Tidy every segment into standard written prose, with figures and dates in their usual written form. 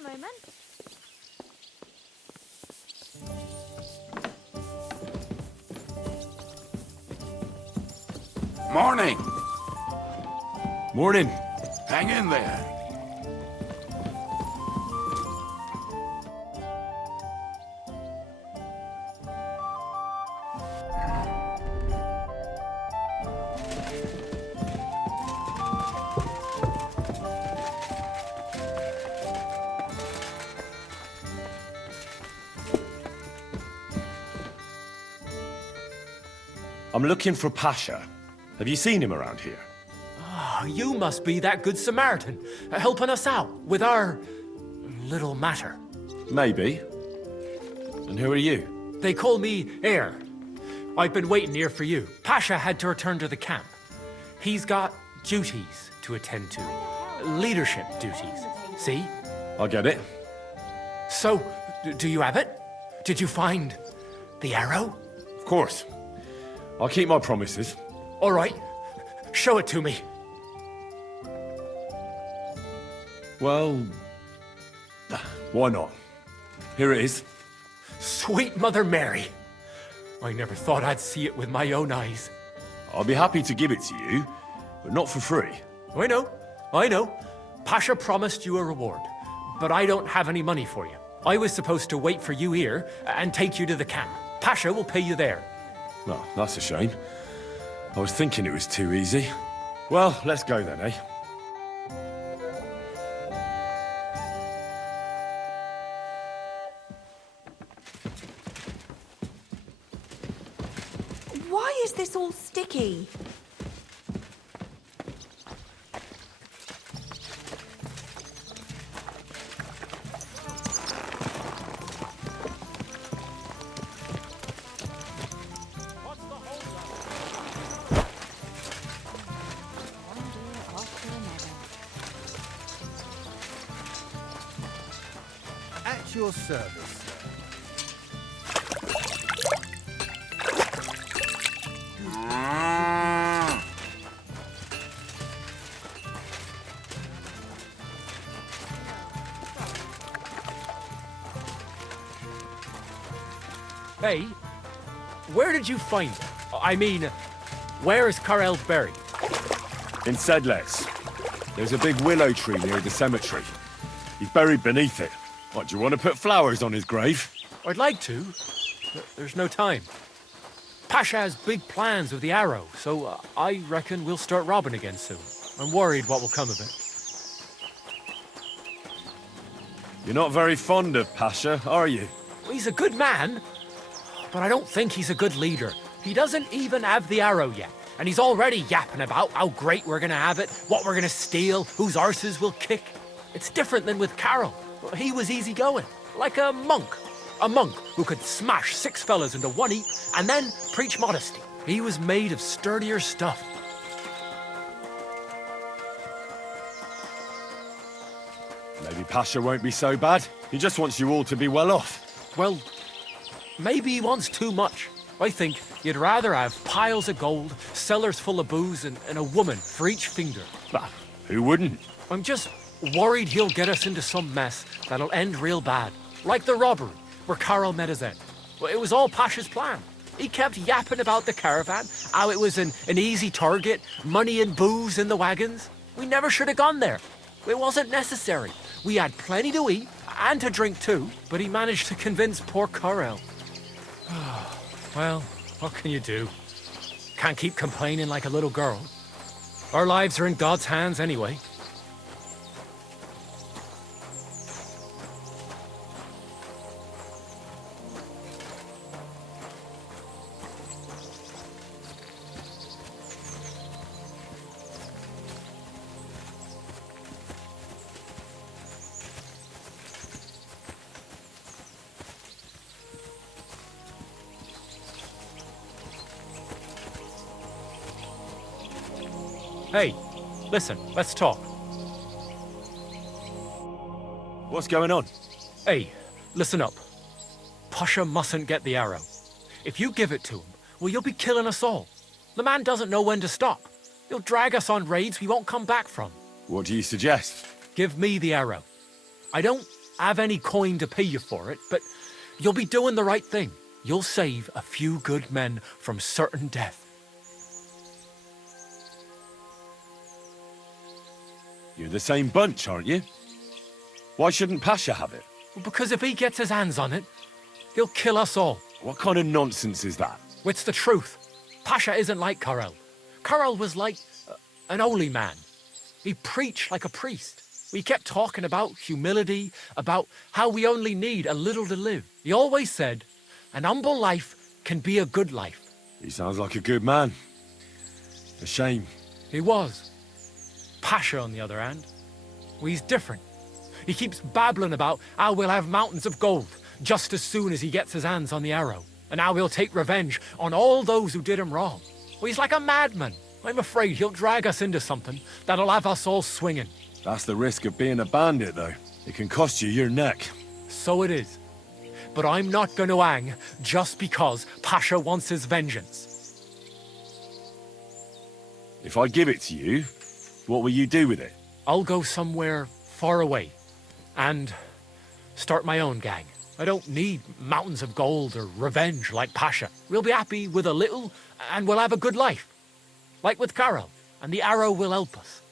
a moment. Morning. Morning. Hang in there. I'm looking for Pasha. Have you seen him around here? Oh, you must be that good Samaritan, helping us out with our little matter. Maybe. And who are you? They call me Heir. I've been waiting here for you. Pasha had to return to the camp. He's got duties to attend to. Leadership duties. See? I get it. So, do you have it? Did you find the arrow? Of course. I'll keep my promises. All right. Show it to me. Well, why not? Here it is. Sweet Mother Mary. I never thought I'd see it with my own eyes. I'll be happy to give it to you, but not for free. I know. Pasha promised you a reward, but I don't have any money for you. I was supposed to wait for you here and take you to the camp. Pasha will pay you there. Oh, that's a shame. I was thinking it was too easy. Well, let's go then, eh? Why is this all sticky? At your service, sir. Hey, where did you find it? I mean, where is Karel buried? In Sedlets. There's a big willow tree near the cemetery. He's buried beneath it. What, do you want to put flowers on his grave? I'd like to, but there's no time. Pasha has big plans with the arrow, so I reckon we'll start robbing again soon. I'm worried what will come of it. You're not very fond of Pasha, are you? He's a good man, but I don't think he's a good leader. He doesn't even have the arrow yet, and he's already yapping about how great we're gonna have it, what we're gonna steal, whose arses we'll kick. It's different than with Karel. He was easygoing, like a monk. A monk who could smash 6 fellas into one heap and then preach modesty. He was made of sturdier stuff. Maybe Pasha won't be so bad. He just wants you all to be well off. Well, maybe he wants too much. I think you'd rather have piles of gold, cellars full of booze, and a woman for each finger. Bah, who wouldn't? I'm just worried he'll get us into some mess that'll end real bad. Like the robbery, where Karel met his end. Well, it was all Pasha's plan. He kept yapping about the caravan, how it was an easy target, money and booze in the wagons. We never should have gone there. It wasn't necessary. We had plenty to eat, and to drink too, but he managed to convince poor Karel. Well, what can you do? Can't keep complaining like a little girl. Our lives are in God's hands anyway. Hey, listen, let's talk. What's going on? Hey, listen up. Pasha mustn't get the arrow. If you give it to him, well, you'll be killing us all. The man doesn't know when to stop. He'll drag us on raids we won't come back from. What do you suggest? Give me the arrow. I don't have any coin to pay you for it, but you'll be doing the right thing. You'll save a few good men from certain death. You're the same bunch, aren't you? Why shouldn't Pasha have it? Because if he gets his hands on it, he'll kill us all. What kind of nonsense is that? It's the truth. Pasha isn't like Karel. Karel was like an holy man. He preached like a priest. He kept talking about humility, about how we only need a little to live. He always said, an humble life can be a good life. He sounds like a good man. A shame. He was. Pasha, on the other hand, well, he's different. He keeps babbling about how we'll have mountains of gold just as soon as he gets his hands on the arrow, and how he'll take revenge on all those who did him wrong. Well, he's like a madman. I'm afraid he'll drag us into something that'll have us all swinging. That's the risk of being a bandit, though. It can cost you your neck. So it is. But I'm not going to hang just because Pasha wants his vengeance. If I give it to you, what will you do with it? I'll go somewhere far away and start my own gang. I don't need mountains of gold or revenge like Pasha. We'll be happy with a little and we'll have a good life. Like with Karel, and the arrow will help us.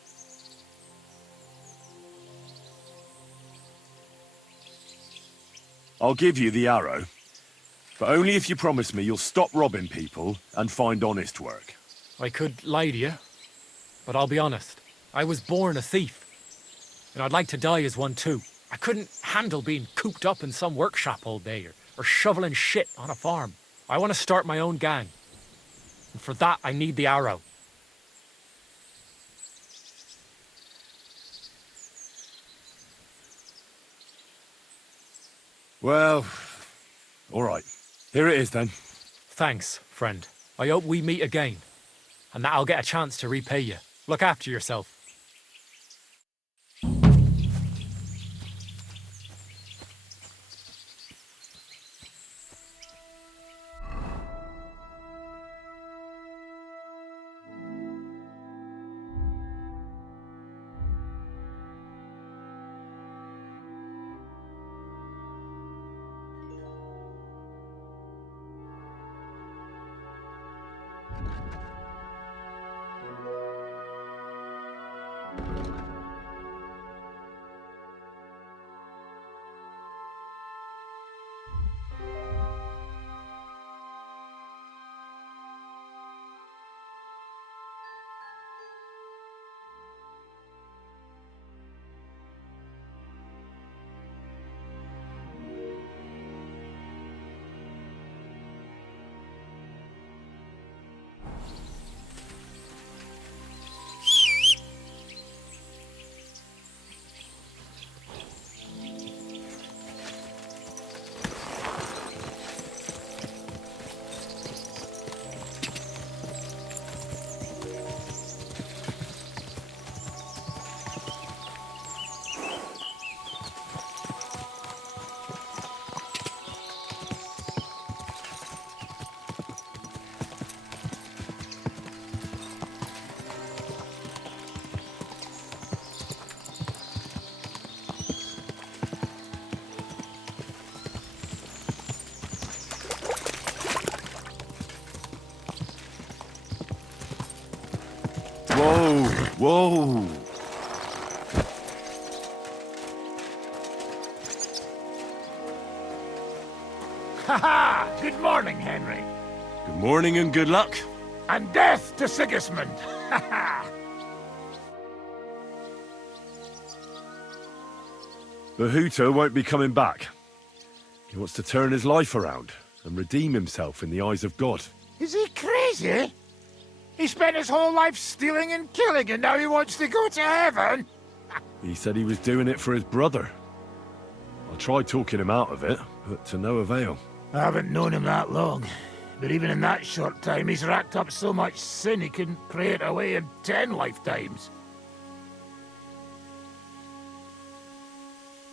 I'll give you the arrow, but only if you promise me you'll stop robbing people and find honest work. I could lie to you, but I'll be honest. I was born a thief, and I'd like to die as one too. I couldn't handle being cooped up in some workshop all day or shoveling shit on a farm. I want to start my own gang, and for that I need the arrow. Well, all right. Here it is, then. Thanks, friend. I hope we meet again, and that I'll get a chance to repay you. Look after yourself. Whoa, whoa. Ha-ha! Good morning, Henry. Good morning and good luck. And death to Sigismund! Ha-ha! The Hooter won't be coming back. He wants to turn his life around and redeem himself in the eyes of God. Is he crazy? He spent his whole life stealing and killing, and now he wants to go to heaven? He said he was doing it for his brother. I tried talking him out of it, but to no avail. I haven't known him that long, but even in that short time, he's racked up so much sin he couldn't pray it away in 10 lifetimes.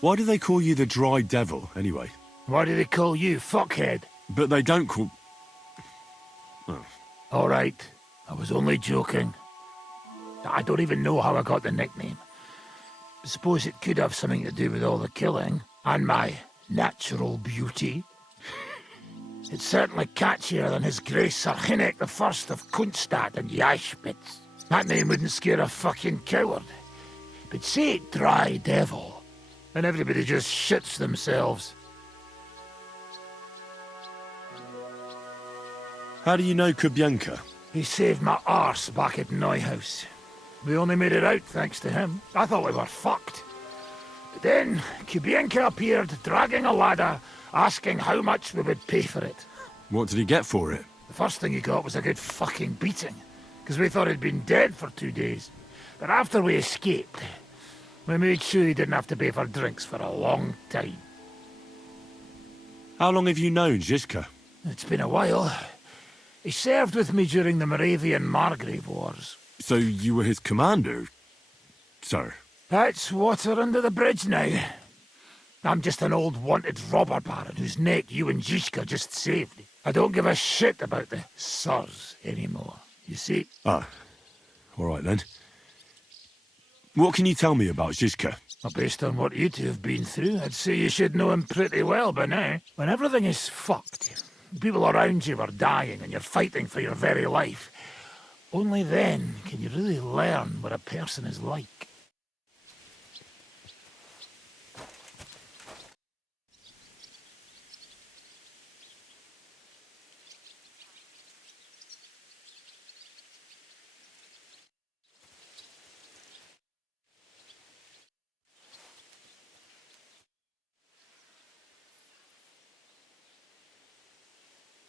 Why do they call you the Dry Devil, anyway? Why do they call you fuckhead? But they don't call... All right, I was only joking. I don't even know how I got the nickname. Suppose it could have something to do with all the killing. And my natural beauty. It's certainly catchier than his Grace Sir Hinnek the First of Kunststadt and Yashpitz. That name wouldn't scare a fucking coward. But say Dry Devil, and everybody just shits themselves. How do you know Kubyanka? He saved my arse back at Neuhaus. We only made it out thanks to him. I thought we were fucked. But then Kubyanka appeared, dragging a ladder, asking how much we would pay for it. What did he get for it? The first thing he got was a good fucking beating, because we thought he'd been dead for 2 days. But after we escaped, we made sure he didn't have to pay for drinks for a long time. How long have you known Zizka? It's been a while. He served with me during the Moravian-Margrave Wars. So you were his commander, sir? That's water under the bridge now. I'm just an old wanted robber baron whose neck you and Zizka just saved. I don't give a shit about the sirs anymore, you see? Ah, all right then. What can you tell me about Zizka? Well, based on what you two have been through, I'd say you should know him pretty well by now. When everything is fucked, people around you are dying and you're fighting for your very life, only then can you really learn what a person is like.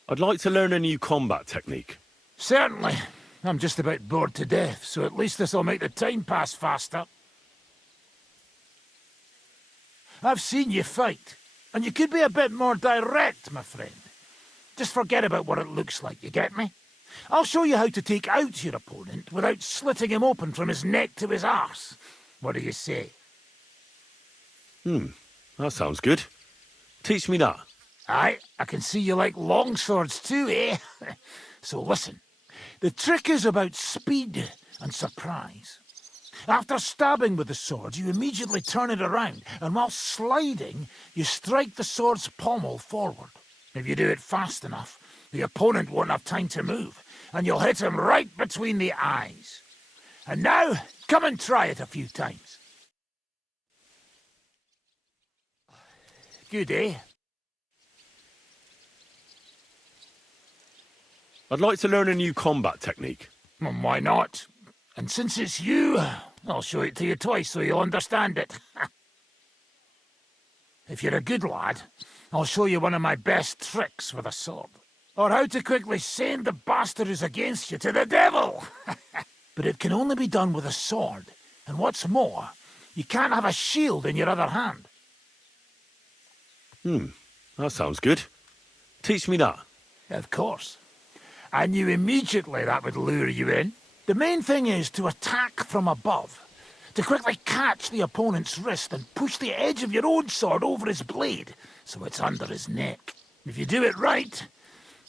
I'd like to learn a new combat technique. Certainly. I'm just about bored to death, so at least this'll make the time pass faster. I've seen you fight, and you could be a bit more direct, my friend. Just forget about what it looks like, you get me? I'll show you how to take out your opponent without slitting him open from his neck to his arse. What do you say? That sounds good. Teach me that. Aye, I can see you like long swords too, eh? So listen, the trick is about speed and surprise. After stabbing with the sword, you immediately turn it around, and while sliding, you strike the sword's pommel forward. If you do it fast enough, the opponent won't have time to move, and you'll hit him right between the eyes. And now, come and try it a few times. Good, eh? I'd like to learn a new combat technique. Well, why not? And since it's you, I'll show it to you twice so you'll understand it. If you're a good lad, I'll show you one of my best tricks with a sword. Or how to quickly send the bastard who's against you to the devil. But it can only be done with a sword. And what's more, you can't have a shield in your other hand. That sounds good. Teach me that. Of course. I knew immediately that would lure you in. The main thing is to attack from above, to quickly catch the opponent's wrist and push the edge of your own sword over his blade, so it's under his neck. If you do it right,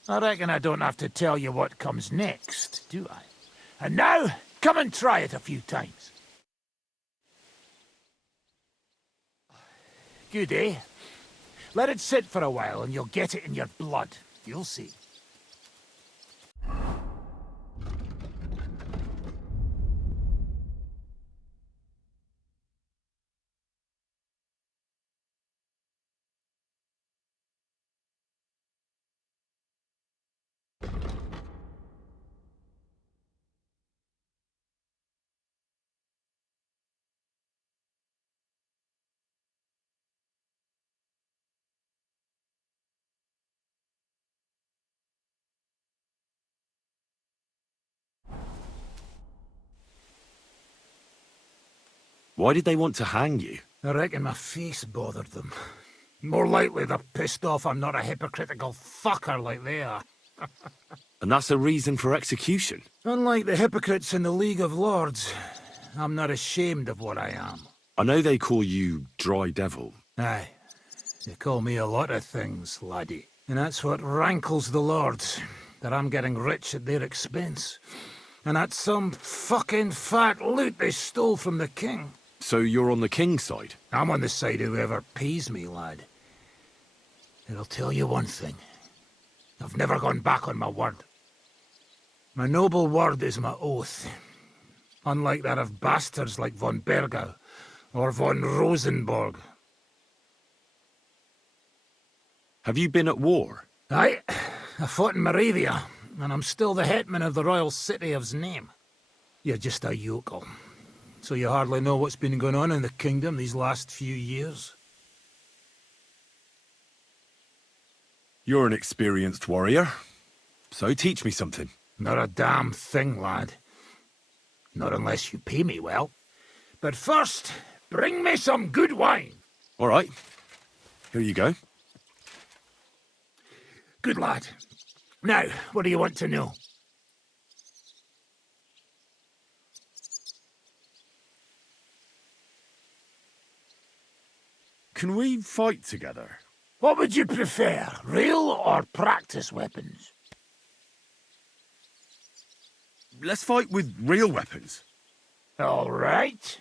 I reckon I don't have to tell you what comes next, do I? And now, come and try it a few times. Good, eh? Let it sit for a while and you'll get it in your blood. You'll see. Why did they want to hang you? I reckon my face bothered them. More likely they're pissed off I'm not a hypocritical fucker like they are. And that's a reason for execution? Unlike the hypocrites in the League of Lords, I'm not ashamed of what I am. I know they call you Dry Devil. Aye, they call me a lot of things, laddie. And that's what rankles the Lords, that I'm getting rich at their expense. And that's some fucking fat loot they stole from the king. So you're on the king's side? I'm on the side of whoever pays me, lad. And I'll tell you one thing. I've never gone back on my word. My noble word is my oath. Unlike that of bastards like von Bergau or von Rosenborg. Have you been at war? I fought in Moravia, and I'm still the hetman of the royal city of Znaim. You're just a yokel. So you hardly know what's been going on in the kingdom these last few years? You're an experienced warrior. So teach me something. Not a damn thing, lad. Not unless you pay me well. But first, bring me some good wine. All right. Here you go. Good lad. Now, what do you want to know? Can we fight together? What would you prefer, real or practice weapons? Let's fight with real weapons. All right.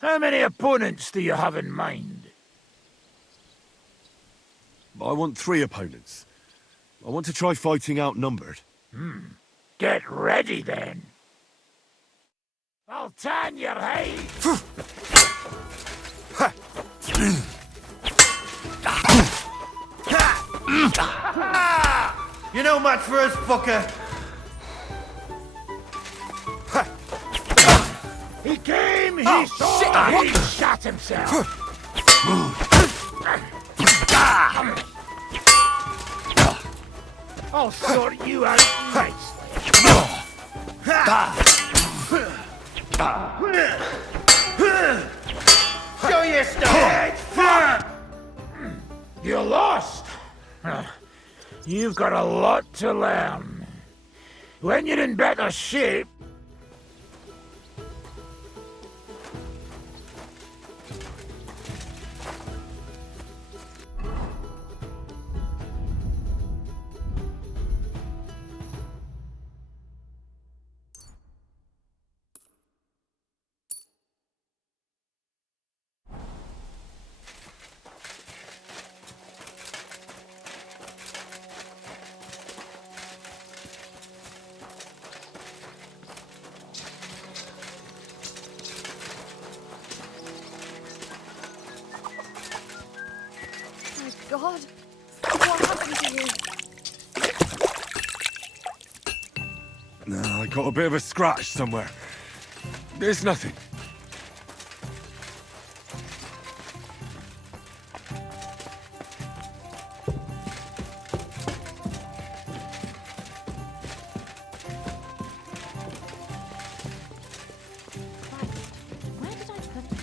How many opponents do you have in mind? I want 3 opponents. I want to try fighting outnumbered. Get ready, then. I'll tan your hide. You no match for us, fucker! He came, he saw, he shot himself. I'll sort you out nicely. Show your stuff! You lost. You've got a lot to learn. When you're in better shape, God, what happened to you? No, I got a bit of a scratch somewhere. There's nothing. Where did I put it?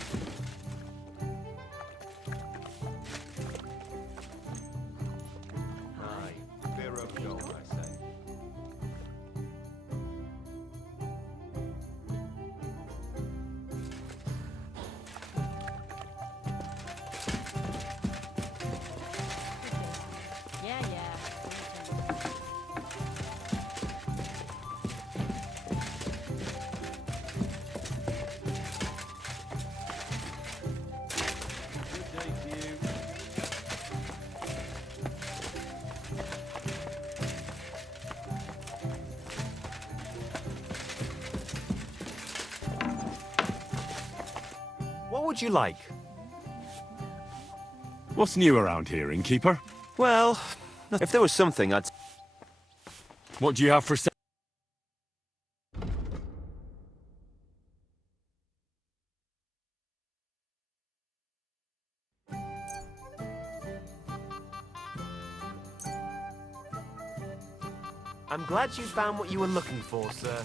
Yeah, yeah. What would you like? What's new around here, innkeeper? Well, if there was something, I'd... What do you have for sale? I'm glad you found what you were looking for, sir.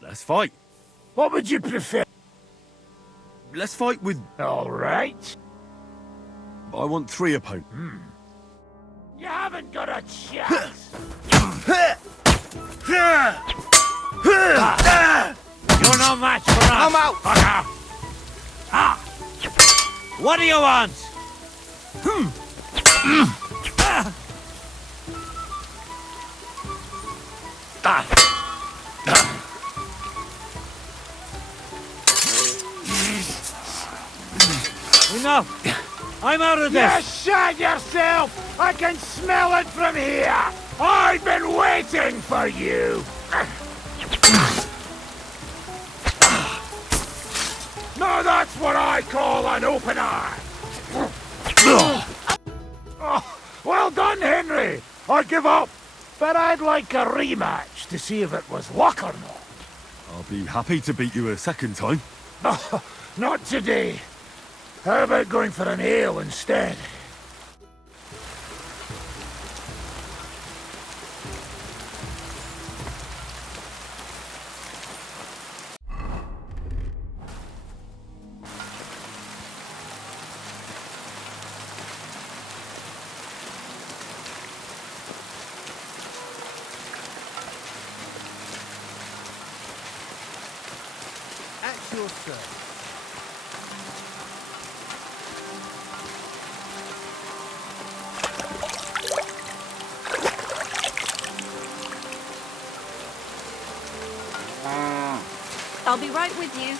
Let's fight. what would you prefer? Let's fight with... All right. I want 3 opponents. You haven't got a chance. You're no match for us. I'm out. Fucker. Ah. What do you want? Enough! I'm out of this! You shot yourself! I can smell it from here! I've been waiting for you! Now that's what I call an opener! Oh, well done, Henry! I give up! But I'd like a rematch to see if it was luck or not. I'll be happy to beat you a second time. Oh, not today. How about going for an ale instead? At your service. I'll be right with you.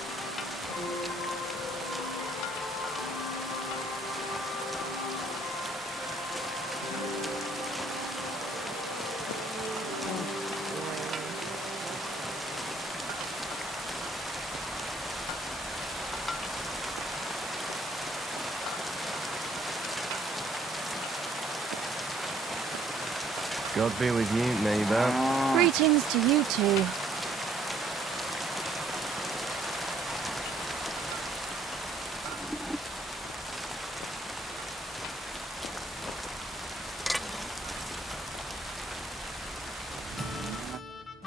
God be with you, neighbour. Greetings to you too.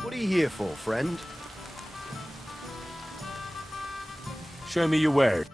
What are you here for, friend? Show me your word.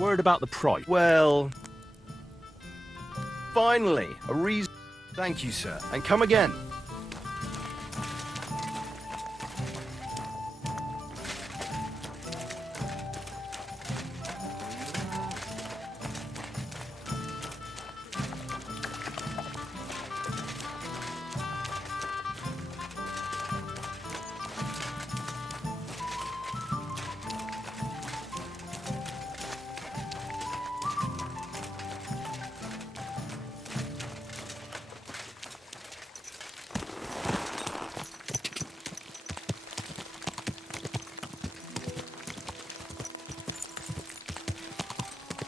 Word about the price. Well... Finally, a reason... Thank you, sir. And come again.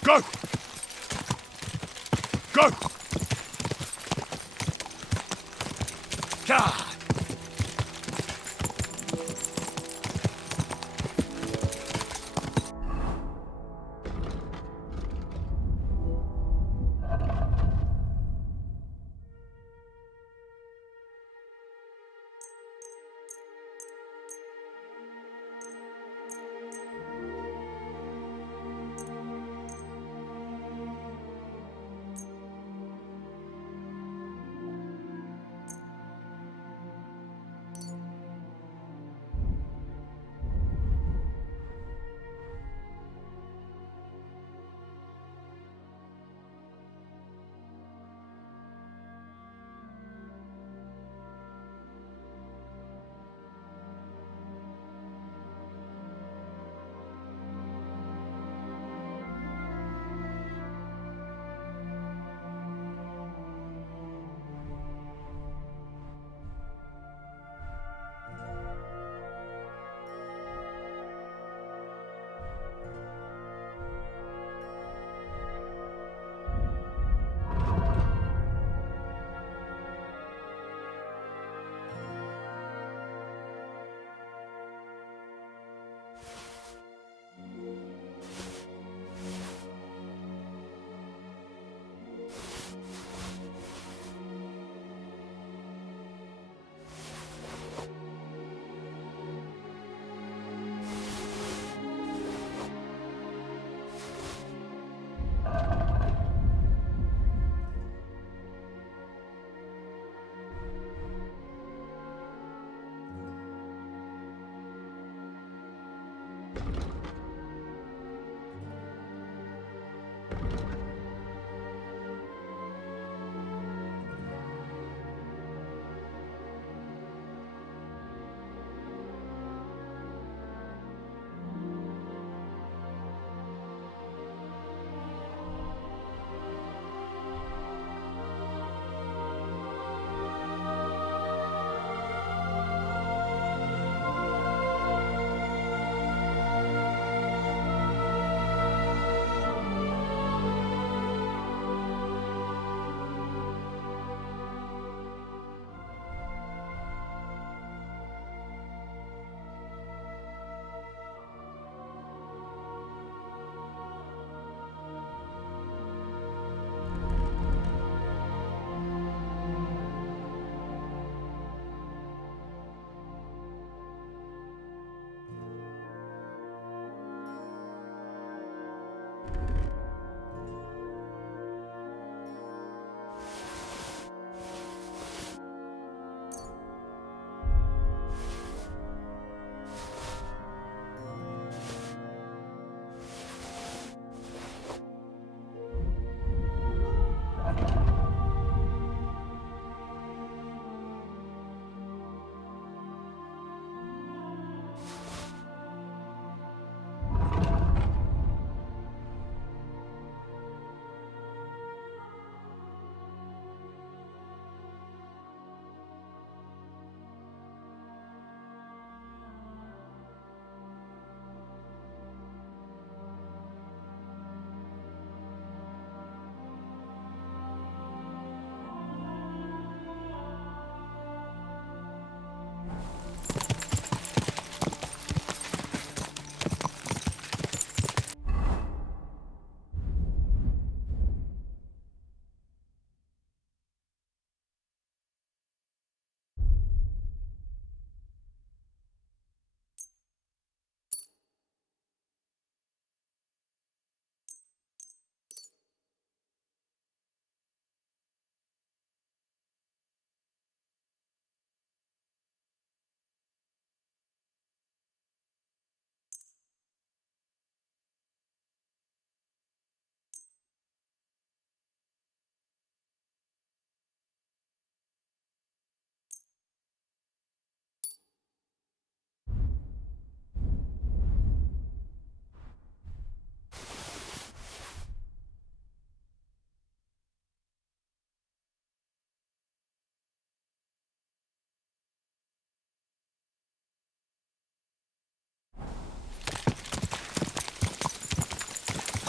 Go! Go! God!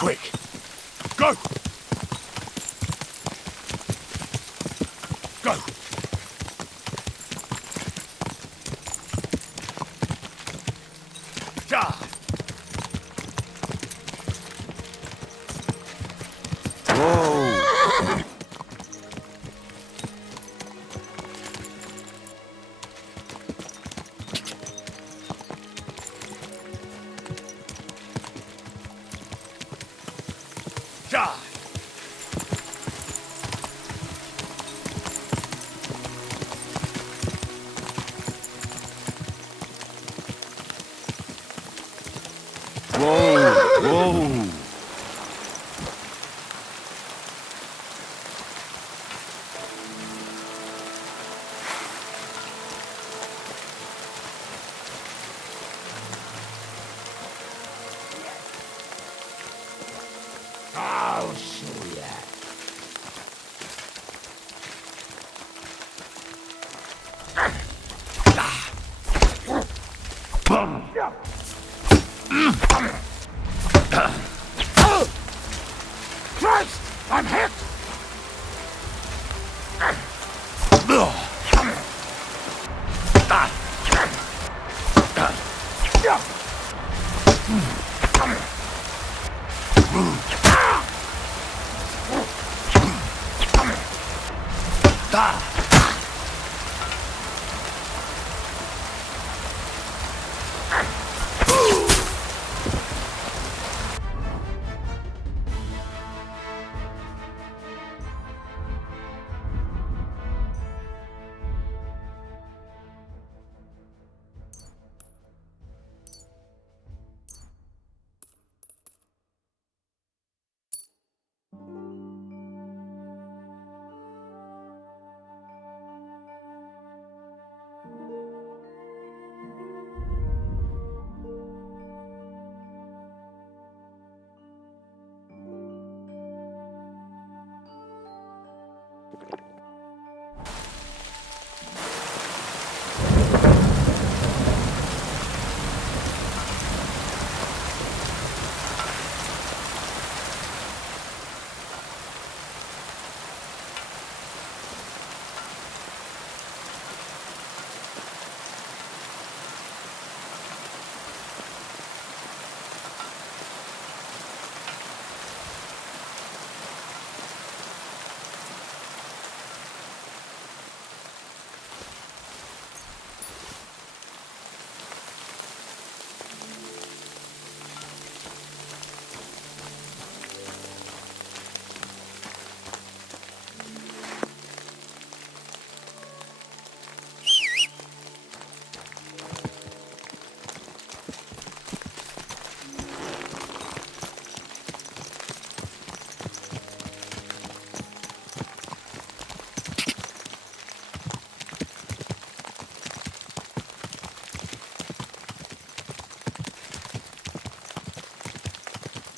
Quick! Go! Go! Ja! Whoa! Ja! Whoa! Whoa! I'll show ya. Christ! I'm hit!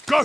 Go!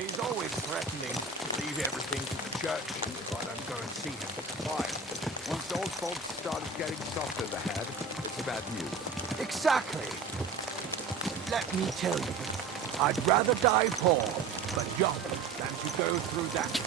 He's always threatening to leave everything to the church if I don't go and see him. Why? Once the old folks started getting soft in the head, it's bad news. Exactly. Let me tell you, I'd rather die poor, but young, than to go through that.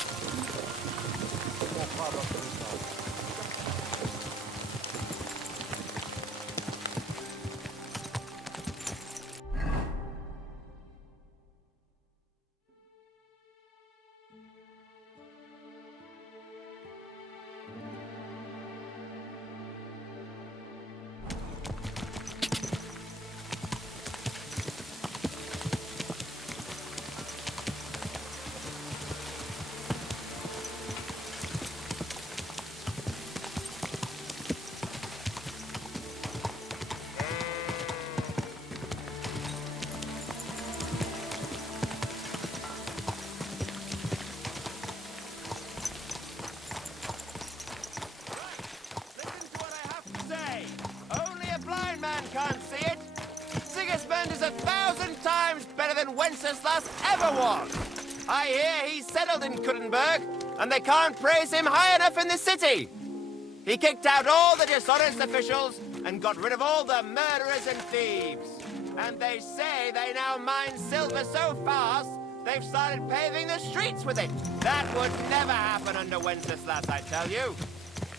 Wenceslas ever was. I hear he's settled in Kuttenberg, and they can't praise him high enough in the city. He kicked out all the dishonest officials and got rid of all the murderers and thieves. And they say they now mine silver so fast, they've started paving the streets with it. That would never happen under Wenceslas, I tell you.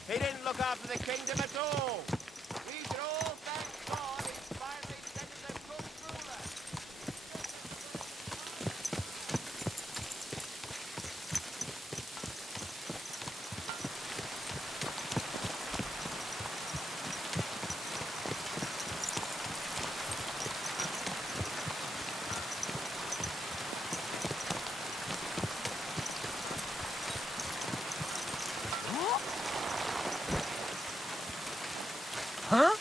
He didn't look after the kingdom at all. We should all thank God he's finally sent us a good ruler. Huh?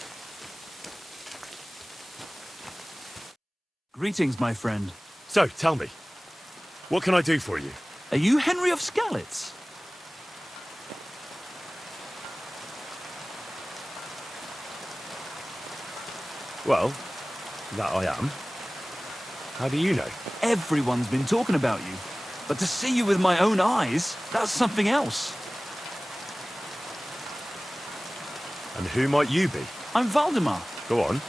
Greetings, my friend. So, tell me, what can I do for you? Are you Henry of Skalitz? Well, that I am. How do you know? Everyone's been talking about you. But to see you with my own eyes, that's something else. And who might you be? I'm Waldemar. Go on.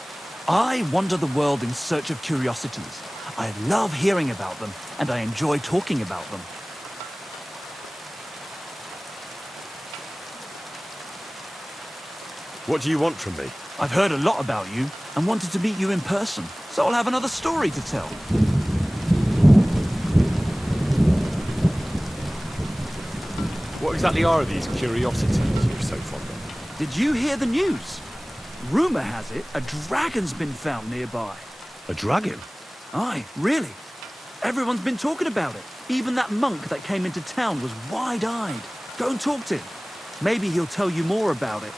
I wander the world in search of curiosities. I love hearing about them, and I enjoy talking about them. What do you want from me? I've heard a lot about you, and wanted to meet you in person, so I'll have another story to tell. What exactly are these curiosities you're so fond of? Did you hear the news? Rumor has it a dragon's been found nearby. A dragon? Aye, really. Everyone's been talking about it. Even that monk that came into town was wide-eyed. Go and talk to him. Maybe he'll tell you more about it.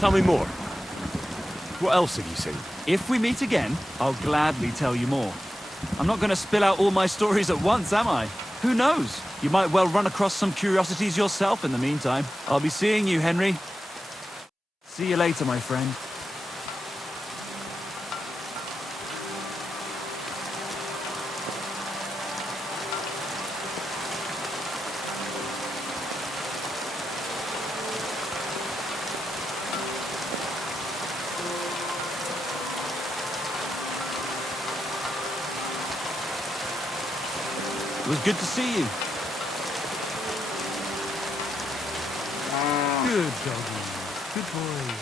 Tell me more. What else have you seen? If we meet again, I'll gladly tell you more. I'm not going to spill out all my stories at once, am I? Who knows? You might well run across some curiosities yourself in the meantime. I'll be seeing you, Henry. See you later, my friend. It was good to see you. Good doggy. Good boy.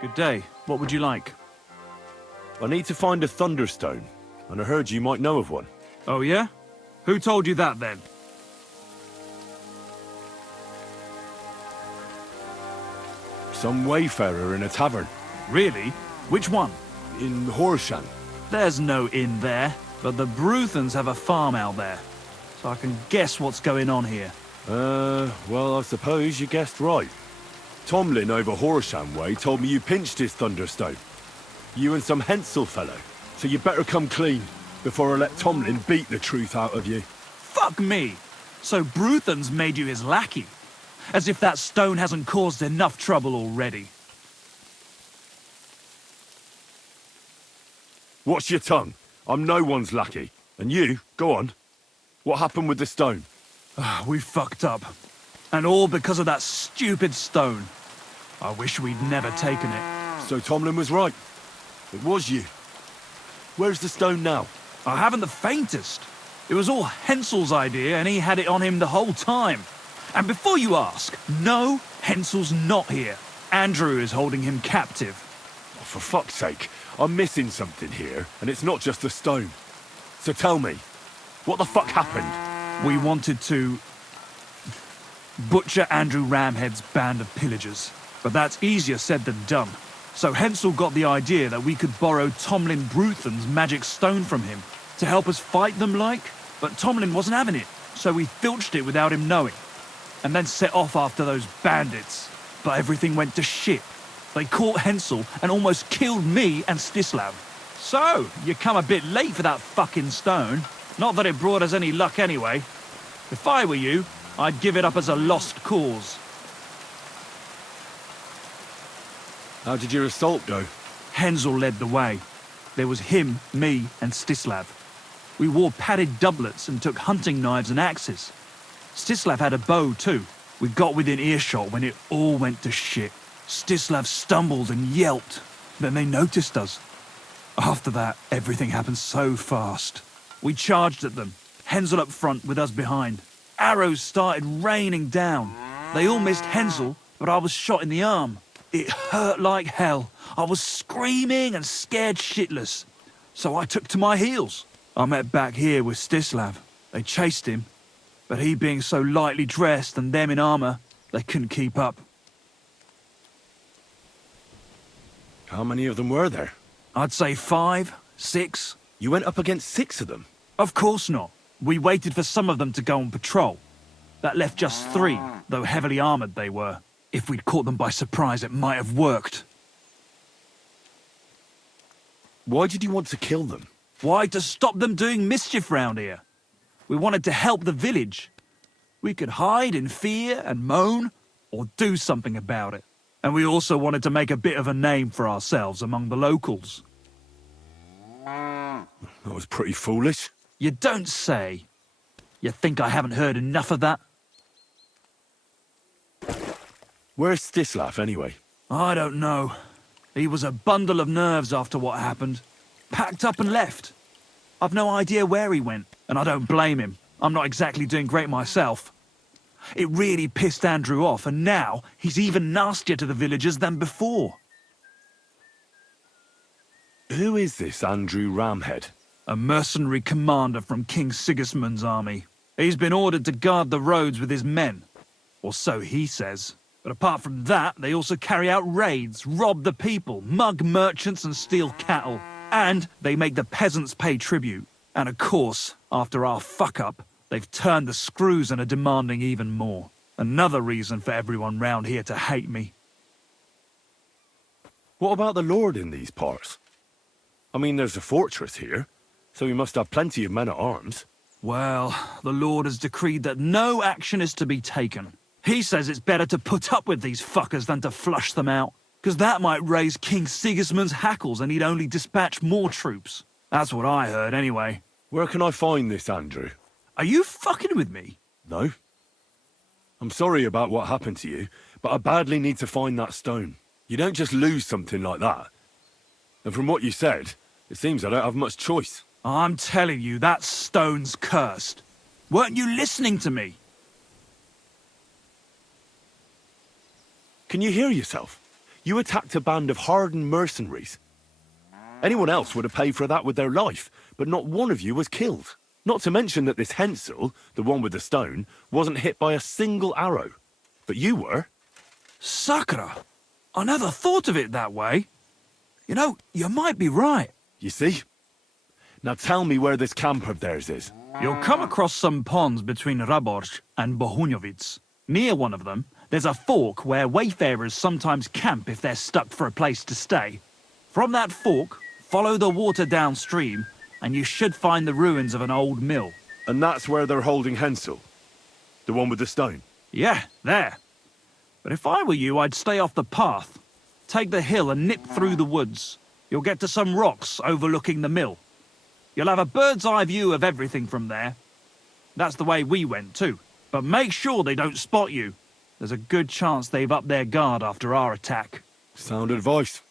Good day. What would you like? I need to find a Thunderstone, and I heard you might know of one. Oh, yeah? Who told you that, then? Some wayfarer in a tavern. Really? Which one? In Horshan. There's no inn there, but the Bruthans have a farm out there. So I can guess what's going on here. Well, I suppose you guessed right. Tomlin over Horshan way told me you pinched his Thunderstone. You and some Hensel fellow. So you better come clean before I let Tomlin beat the truth out of you. Fuck me! So Bruthans made you his lackey? As if that stone hasn't caused enough trouble already. Watch your tongue. I'm no one's lackey. And you, go on. What happened with the stone? We fucked up. And all because of that stupid stone. I wish we'd never taken it. So Tomlin was right. It was you. Where's the stone now? I haven't the faintest. It was all Hensel's idea and he had it on him the whole time. And before you ask, no, Hensel's not here. Andrew is holding him captive. Oh, for fuck's sake, I'm missing something here, and it's not just the stone. So tell me, what the fuck happened? We wanted to butcher Andrew Ramhead's band of pillagers, but that's easier said than done. So Hensel got the idea that we could borrow Tomlin Bruthan's magic stone from him to help us fight them like, but Tomlin wasn't having it, so we filched it without him knowing, and then set off after those bandits. But everything went to shit. They caught Hensel and almost killed me and Stislav. So, you come a bit late for that fucking stone. Not that it brought us any luck anyway. If I were you, I'd give it up as a lost cause. How did your assault go? Hensel led the way. There was him, me, and Stislav. We wore padded doublets and took hunting knives and axes. Stislav had a bow too. We got within earshot when it all went to shit. Stislav stumbled and yelped. Then they noticed us. After that, everything happened so fast. We charged at them, Hensel up front with us behind. Arrows started raining down. They all missed Hensel, but I was shot in the arm. It hurt like hell. I was screaming and scared shitless. So I took to my heels. I met back here with Stislav. They chased him, but he being so lightly dressed and them in armor, they couldn't keep up. How many of them were there? I'd say 5, 6. You went up against 6 of them? Of course not. We waited for some of them to go on patrol. That left just 3, though heavily armored they were. If we'd caught them by surprise, it might have worked. Why did you want to kill them? Why? To stop them doing mischief round here. We wanted to help the village. We could hide in fear and moan, or do something about it. And we also wanted to make a bit of a name for ourselves among the locals. That was pretty foolish. You don't say. You think I haven't heard enough of that? Where's Stislav, anyway? I don't know. He was a bundle of nerves after what happened. Packed up and left. I've no idea where he went, and I don't blame him. I'm not exactly doing great myself. It really pissed Andrew off, and now he's even nastier to the villagers than before. Who is this Andrew Ramhead? A mercenary commander from King Sigismund's army. He's been ordered to guard the roads with his men. Or so he says. But apart from that, they also carry out raids, rob the people, mug merchants and steal cattle. And they make the peasants pay tribute. And of course, after our fuck-up, they've turned the screws and are demanding even more. Another reason for everyone round here to hate me. What about the Lord in these parts? I mean, there's a fortress here, so we must have plenty of men-at-arms. Well, the Lord has decreed that no action is to be taken. He says it's better to put up with these fuckers than to flush them out, because that might raise King Sigismund's hackles and he'd only dispatch more troops. That's what I heard, anyway. Where can I find this, Andrew? Are you fucking with me? No. I'm sorry about what happened to you, but I badly need to find that stone. You don't just lose something like that. And from what you said, it seems I don't have much choice. I'm telling you, that stone's cursed. Weren't you listening to me? Can you hear yourself? You attacked a band of hardened mercenaries. Anyone else would have paid for that with their life, but not one of you was killed. Not to mention that this Hensel, the one with the stone, wasn't hit by a single arrow. But you were. Sakura, I never thought of it that way. You know, you might be right. You see? Now tell me where this camp of theirs is. You'll come across some ponds between Raborj and Bohunjovic. Near one of them, there's a fork where wayfarers sometimes camp if they're stuck for a place to stay. From that fork, follow the water downstream, and you should find the ruins of an old mill. And that's where they're holding Hensel? The one with the stone? Yeah, there. But if I were you, I'd stay off the path. Take the hill and nip through the woods. You'll get to some rocks overlooking the mill. You'll have a bird's eye view of everything from there. That's the way we went too. But make sure they don't spot you. There's a good chance they've upped their guard after our attack. Sound advice.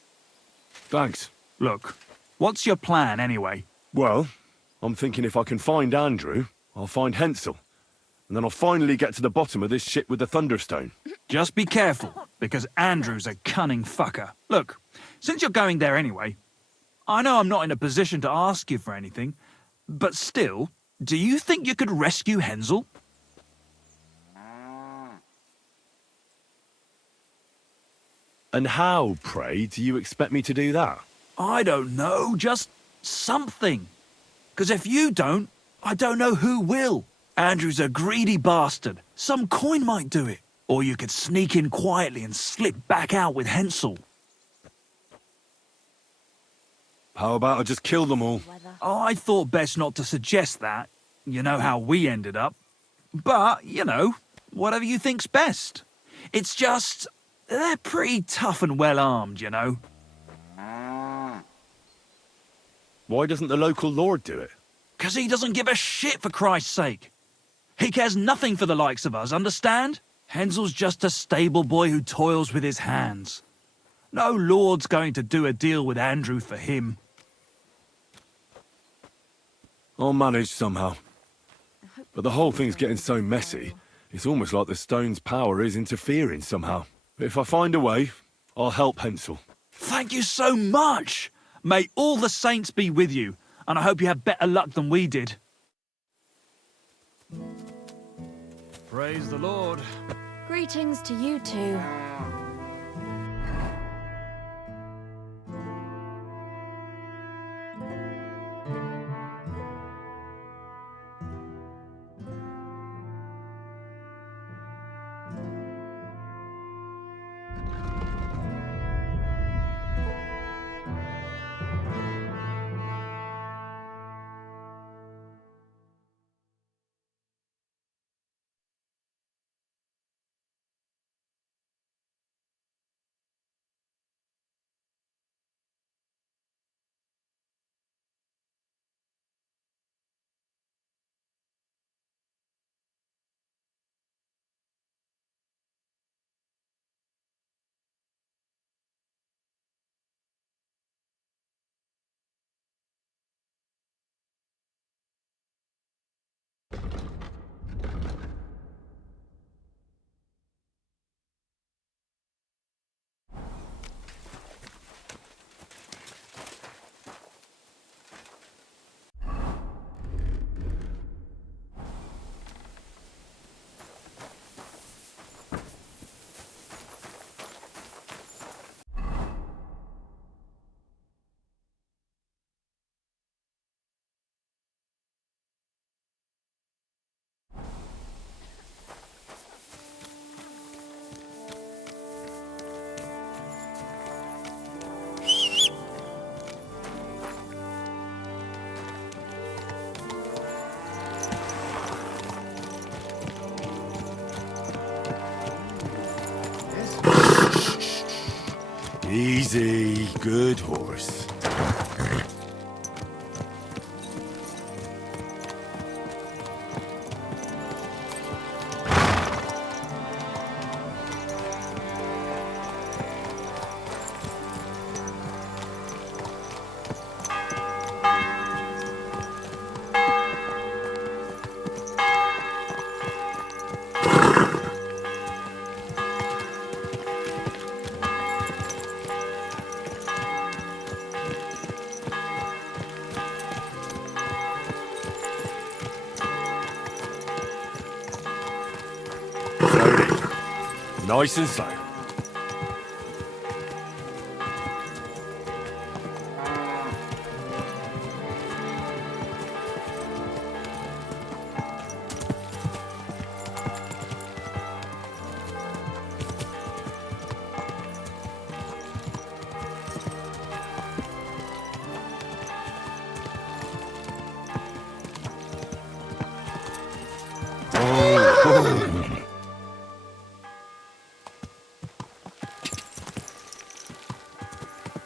Thanks. Look, what's your plan anyway? Well, I'm thinking if I can find Andrew, I'll find Hensel. And then I'll finally get to the bottom of this shit with the Thunderstone. Just be careful, because Andrew's a cunning fucker. Look, since you're going there anyway, I know I'm not in a position to ask you for anything, but still, do you think you could rescue Hensel? And how, pray, do you expect me to do that? I don't know, just something. Because if you don't, I don't know who will. Andrew's a greedy bastard. Some coin might do it. Or you could sneak in quietly and slip back out with Hensel. How about I just kill them all? I thought best not to suggest that. You know how we ended up. But, you know, whatever you think's best. It's just, they're pretty tough and well-armed, you know. Why doesn't the local lord do it? 'Cause he doesn't give a shit, for Christ's sake. He cares nothing for the likes of us, understand? Hensel's just a stable boy who toils with his hands. No lord's going to do a deal with Andrew for him. I'll manage somehow. But the whole thing's getting so messy, it's almost like the stone's power is interfering somehow. But if I find a way, I'll help Hensel. Thank you so much! May all the saints be with you, and I hope you have better luck than we did. Praise the Lord. Greetings to you too. Easy, good horse. Nice and slow.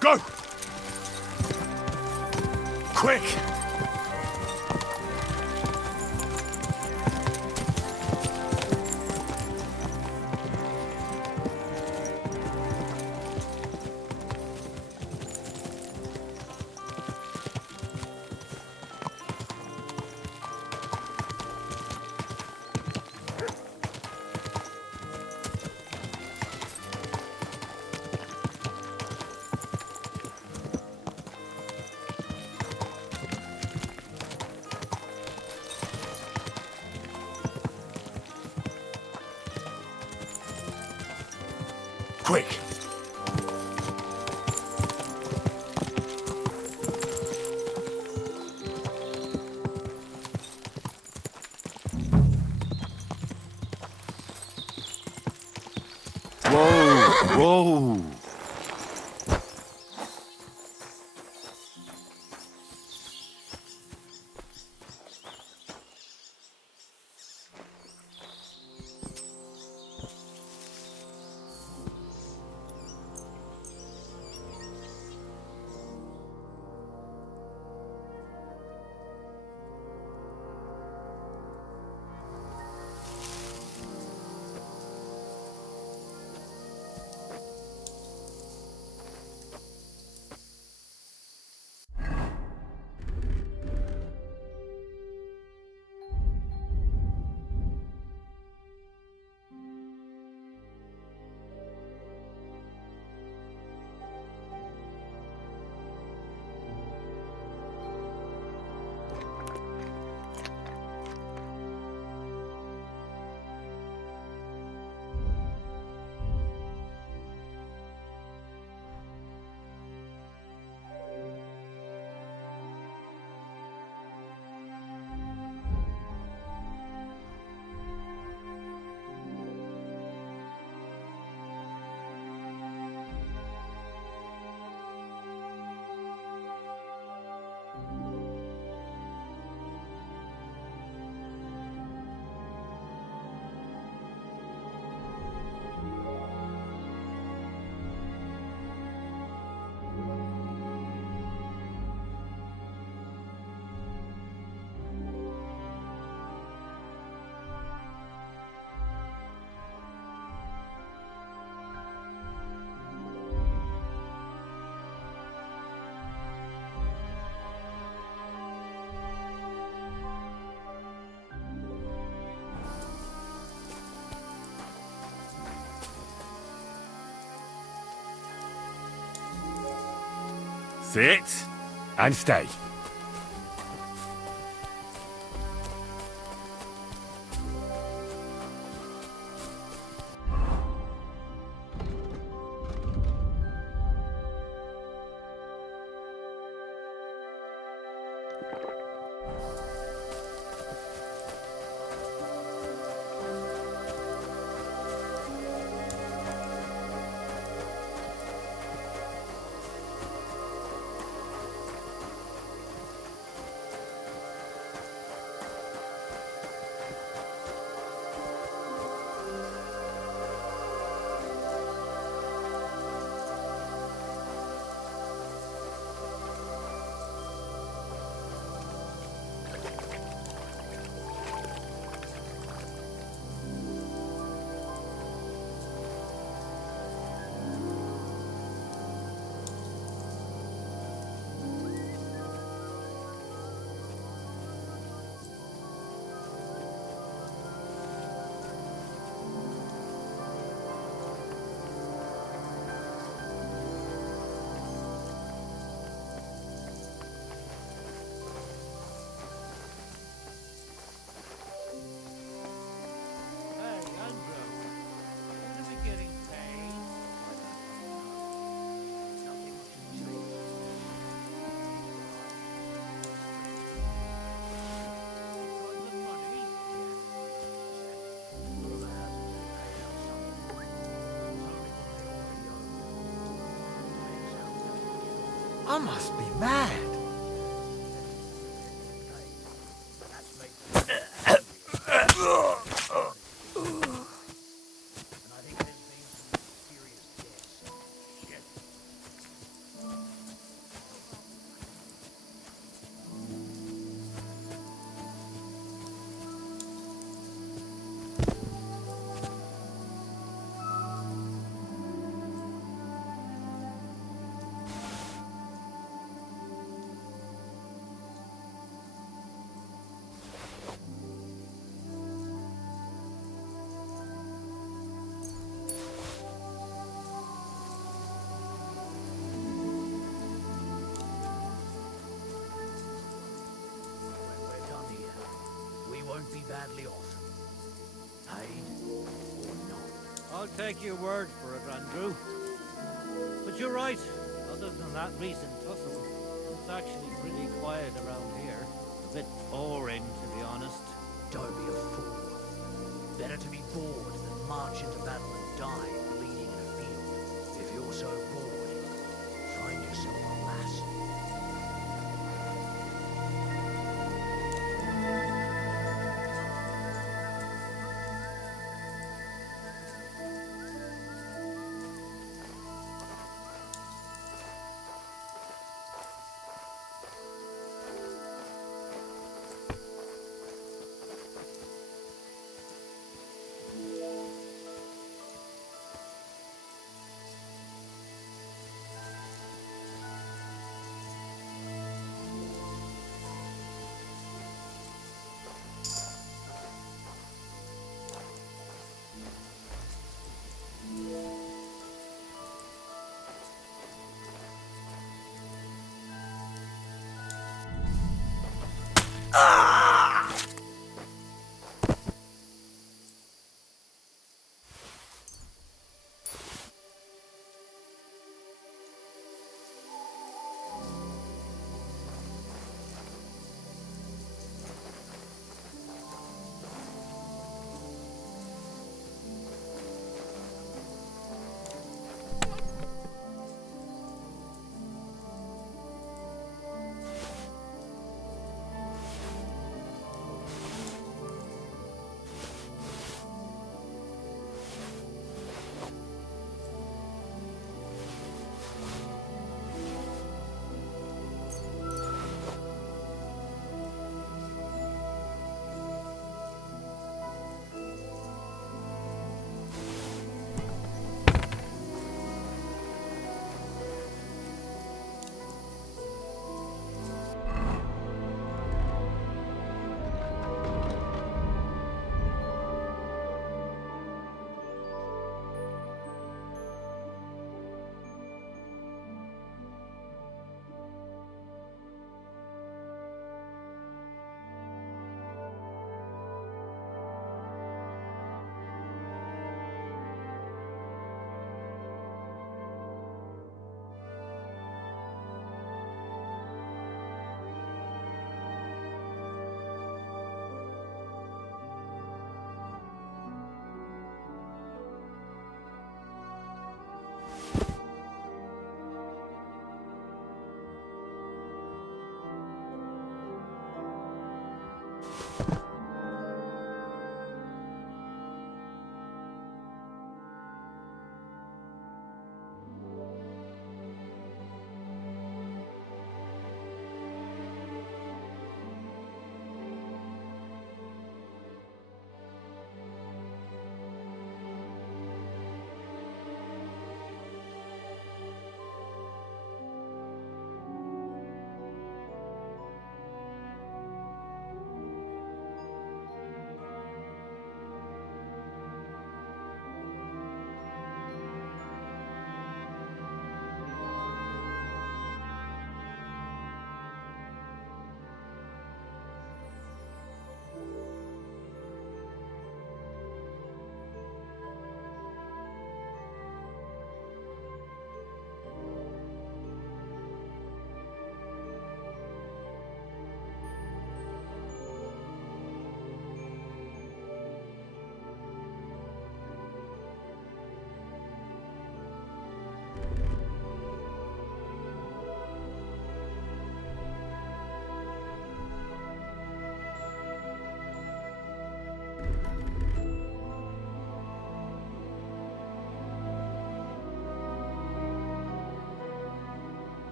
Go! Quick! Quick! Whoa! Whoa! Sit and stay. I must be mad. Be badly off. Paid or not. I'll take your word for it, Andrew. But you're right. Other than that recent tussle, it's actually pretty quiet around here. A bit boring, to be honest. Don't be a fool. Better to be bored than march into battle and die bleeding in a field. If you're so bored, find yourself a lass.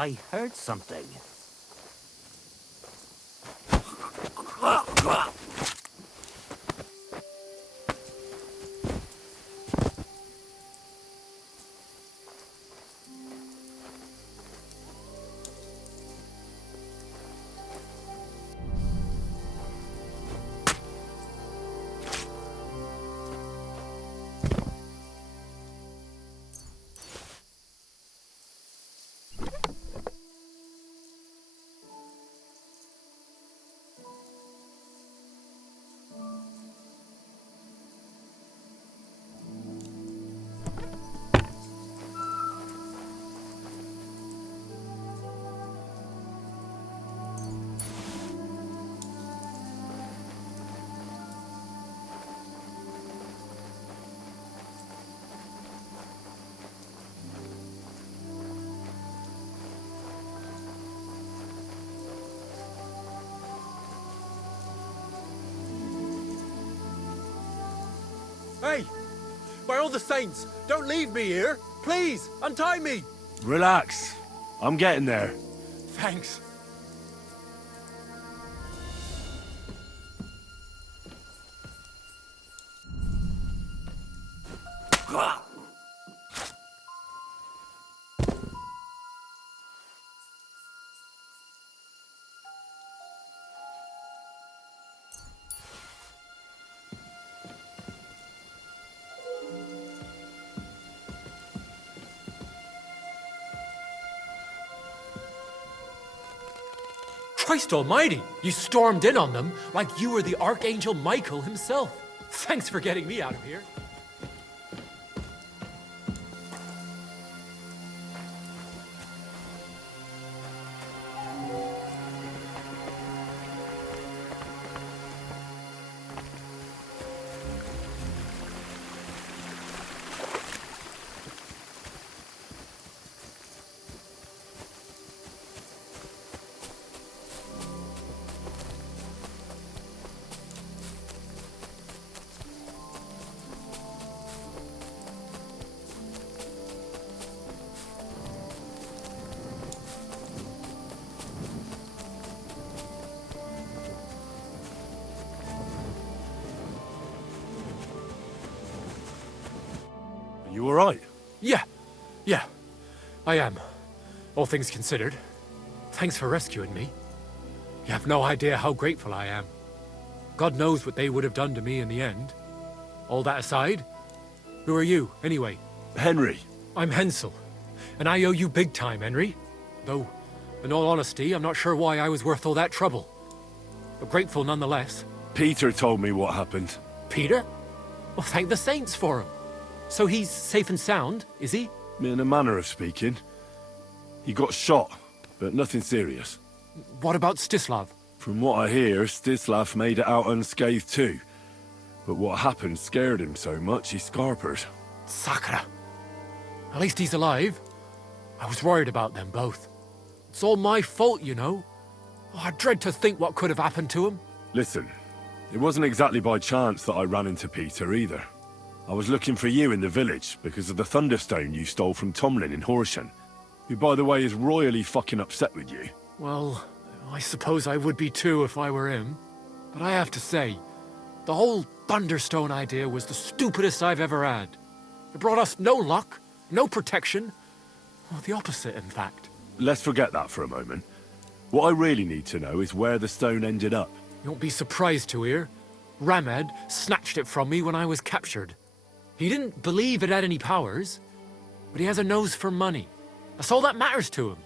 I heard something. Hey! By all the saints, don't leave me here! Please, untie me! Relax. I'm getting there. Thanks. Christ almighty! You stormed in on them like you were the Archangel Michael himself. Thanks for getting me out of here. You all right? Yeah, I am. All things considered. Thanks for rescuing me. You have no idea how grateful I am. God knows what they would have done to me in the end. All that aside, who are you, anyway? Henry. I'm Hensel, and I owe you big time, Henry. Though, in all honesty, I'm not sure why I was worth all that trouble. But grateful nonetheless. Peter told me what happened. Peter? Well, thank the saints for him. So he's safe and sound, is he? In a manner of speaking. He got shot, but nothing serious. What about Stislav? From what I hear, Stislav made it out unscathed too. But what happened scared him so much he scarpered. Sakra. At least he's alive. I was worried about them both. It's all my fault, you know. Oh, I dread to think what could have happened to him. Listen, it wasn't exactly by chance that I ran into Peter either. I was looking for you in the village because of the Thunderstone you stole from Tomlin in Horsham, who, by the way, is royally fucking upset with you. Well, I suppose I would be too if I were him. But I have to say, the whole Thunderstone idea was the stupidest I've ever had. It brought us no luck, no protection. Well, the opposite, in fact. Let's forget that for a moment. What I really need to know is where the stone ended up. You won't be surprised to hear. Ramed snatched it from me when I was captured. He didn't believe it had any powers, but he has a nose for money. That's all that matters to him.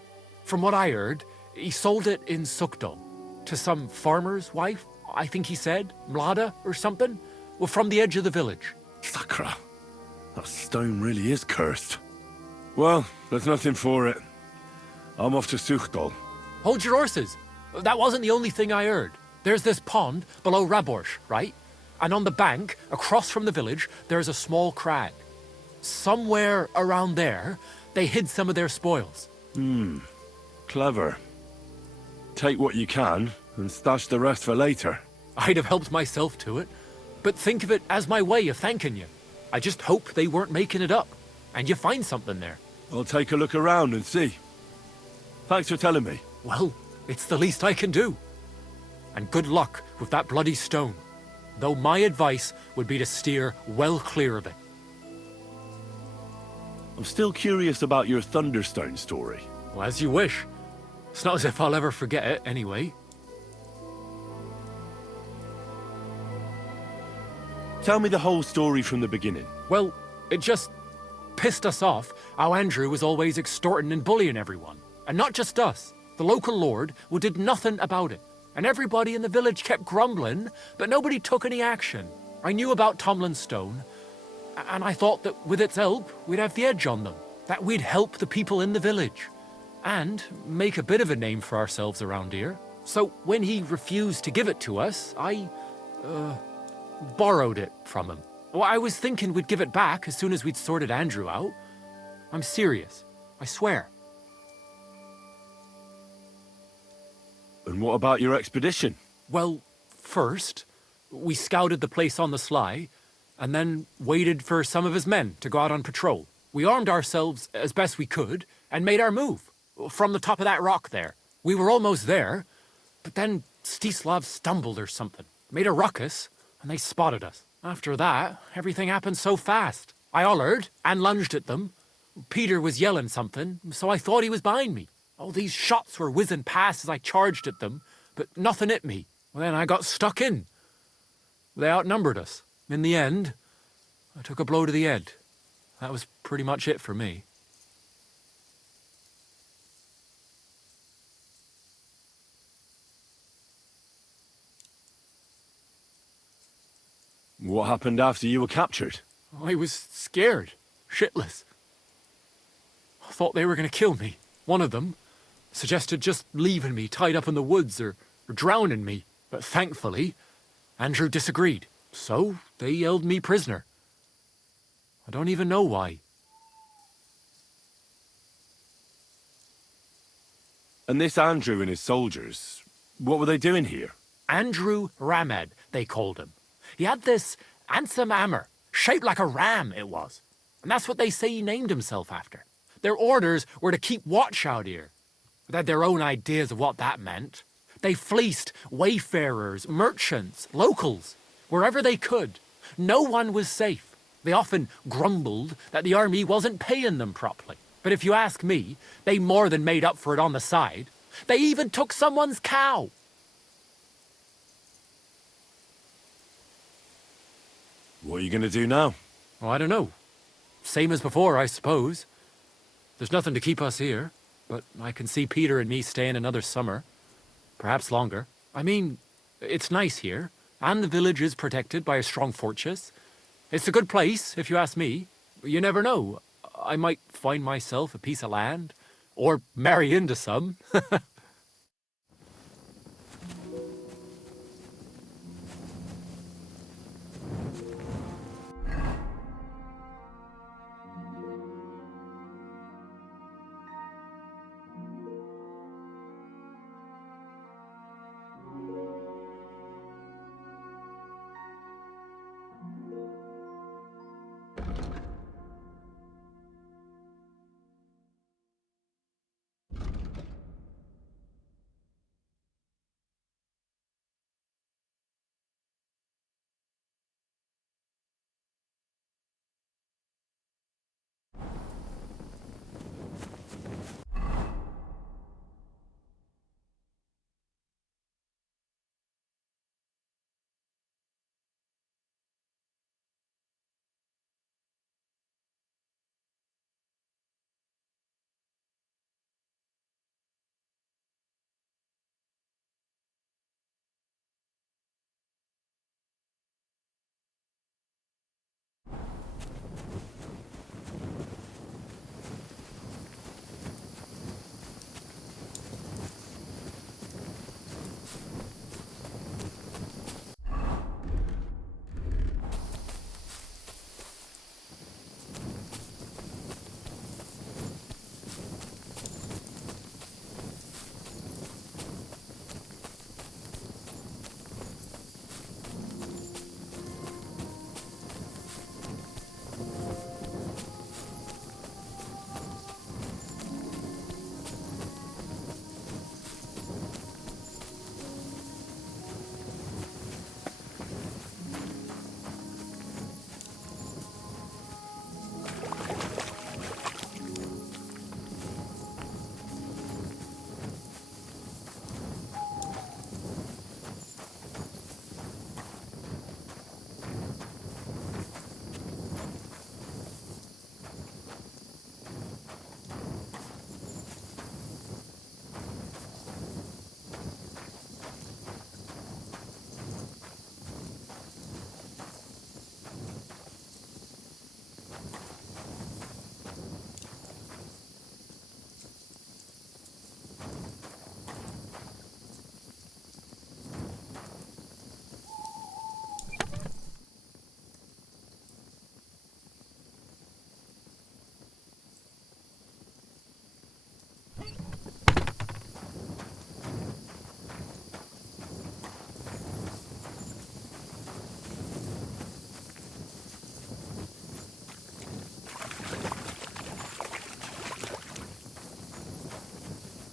From what I heard, he sold it in Sukdol to some farmer's wife, I think he said, Mlada or something, well, from the edge of the village. Sakra. That stone really is cursed. Well, there's nothing for it. I'm off to Sukdol. Hold your horses. That wasn't the only thing I heard. There's this pond below Raborsh, right? And on the bank, across from the village, there's a small crag. Somewhere around there, they hid some of their spoils. Clever. Take what you can, and stash the rest for later. I'd have helped myself to it, but think of it as my way of thanking you. I just hope they weren't making it up, and you find something there. I'll take a look around and see. Thanks for telling me. Well, it's the least I can do. And good luck with that bloody stone. Though my advice would be to steer well clear of it. I'm still curious about your Thunderstone story. Well, as you wish. It's not as if I'll ever forget it, anyway. Tell me the whole story from the beginning. Well, it just pissed us off how Andrew was always extorting and bullying everyone. And not just us. The local lord who did nothing about it. And everybody in the village kept grumbling, but nobody took any action. I knew about Tomlin's stone, and I thought that with its help, we'd have the edge on them. That we'd help the people in the village. And make a bit of a name for ourselves around here. So when he refused to give it to us, I borrowed it from him. Well, I was thinking we'd give it back as soon as we'd sorted Andrew out. I'm serious. I swear. And what about your expedition? Well, first, we scouted the place on the sly, and then waited for some of his men to go out on patrol. We armed ourselves as best we could, and made our move. From the top of that rock there. We were almost there, but then Stislav stumbled or something. Made a ruckus, and they spotted us. After that, everything happened so fast. I hollered and lunged at them. Peter was yelling something, so I thought he was behind me. All these shots were whizzing past as I charged at them, but nothing hit me. Well, then I got stuck in. They outnumbered us. In the end, I took a blow to the head. That was pretty much it for me. What happened after you were captured? I was scared, shitless. I thought they were going to kill me. One of them suggested just leaving me tied up in the woods or drowning me. But thankfully, Andrew disagreed. So they held me prisoner. I don't even know why. And this Andrew and his soldiers, what were they doing here? Andrew Ramed, they called him. He had this handsome hammer, shaped like a ram it was. And that's what they say he named himself after. Their orders were to keep watch out here. They had their own ideas of what that meant. They fleeced wayfarers, merchants, locals, wherever they could. No one was safe. They often grumbled that the army wasn't paying them properly. But if you ask me, they more than made up for it on the side. They even took someone's cow. What are you going to do now? Oh, I don't know. Same as before, I suppose. There's nothing to keep us here, but I can see Peter and me staying another summer. Perhaps longer. I mean, it's nice here, and the village is protected by a strong fortress. It's a good place, if you ask me. You never know. I might find myself a piece of land, or marry into some.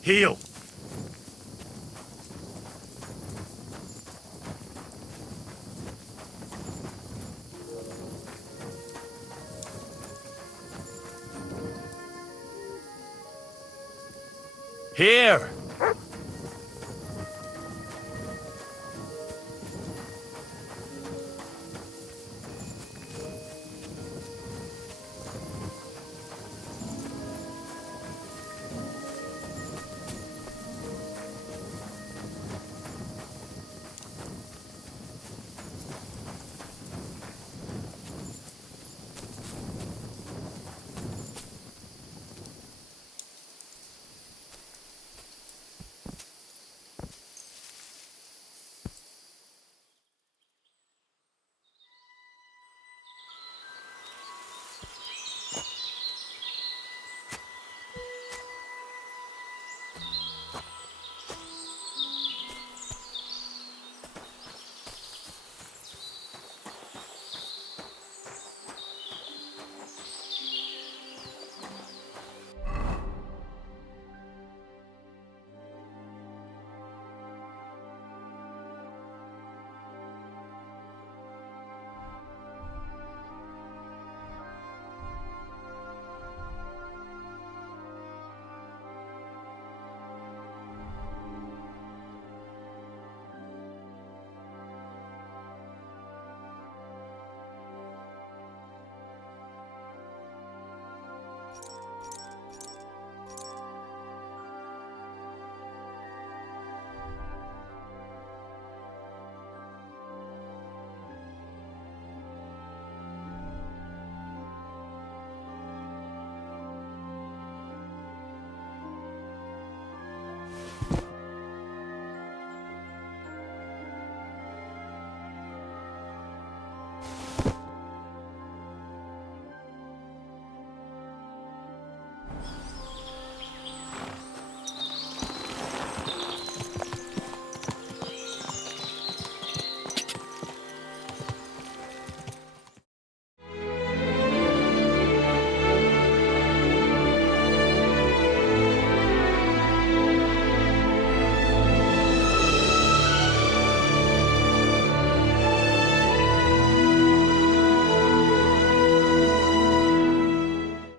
Heal. Here!